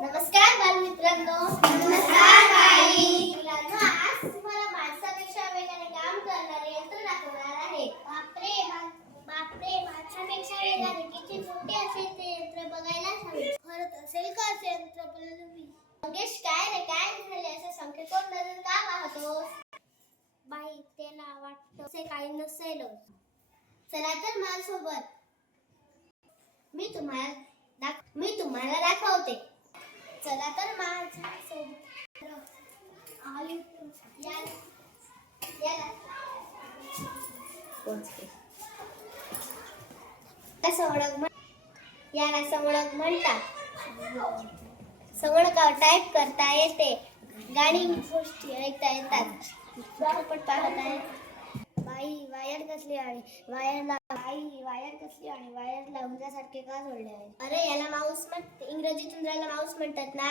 नमस्कार बालमित्रांनो. नमस्कार ताई. मुलांनो, आज तुम्हाला माणसापेक्षा वेगाने काम करणारे यंत्र दाखवणार आहे. बापरे, माणसापेक्षा वेगाने किती मोठे असेल ते यंत्र बघायलाच हवे. खरंच असेल का असे यंत्र? मंगेश, काय रे, काय झाले? असं संख्येकोर नजर का पाहतोस? बाई, त्याला वाटतं असे काही नसेल. चला तर माझ्यासोबत. मी तुम्हाला दाखवते. चला तर माझ्यासोबत. याला संगणक म्हणतात. संगणकावर टाईप करता येते, गाणी गोष्टी ऐकता येतात, चित्रपट पाहता येतात. वायर कसली आणि वायरला उंजासारखे का जोडले आहे? अरे, याला माऊस म्हणतात. इंग्रजीतून त्याला माऊस म्हणतात ना.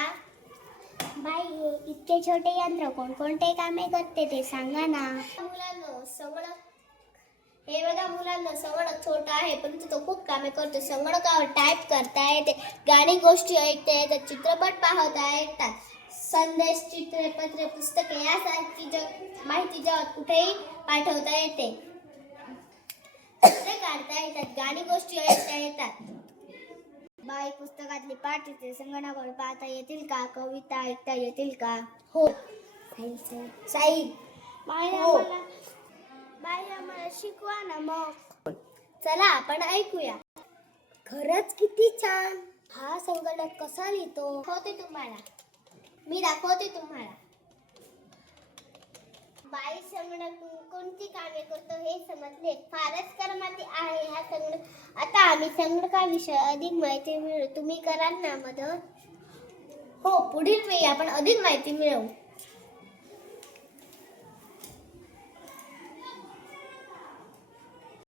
बाई, इतके छोटे यंत्र कोणकोणते कामे करते ते सांगा ना. मुलांना संगणक छोटा आहे, परंतु तो खूप कामे करतो. संगणकावर टाईप करता येते, गाणी गोष्टी ऐकता येतात, चित्रपट पाहता येतात, संदेश, चित्रपत्रे, पुस्तके यासारखी माहिती जगात कुठेही पाठवता येते. चित्र काढता येतात, गाणी गोष्टी ऐकता येतात. बाई, पुस्तकातली पाठे संगणकावर पाहता येतील का? कविता ऐकता येतील का? हो. साई, आम्हाला शिकवा ना मग. चला, आपण ऐकूया. खरंच किती छान. हा संगणक कसा लिहितो? मी दाखवते तुम्हाला. बाई, संगणक कोणती कामे करतो हे समजले. फारच कर्मठी आहे हा संगणक. आता आम्ही संगणकाविषयी अधिक माहिती मिळवू. तुम्ही कराल ना मदत? हो, पुढील वेळी आपण अधिक माहिती मिळवू.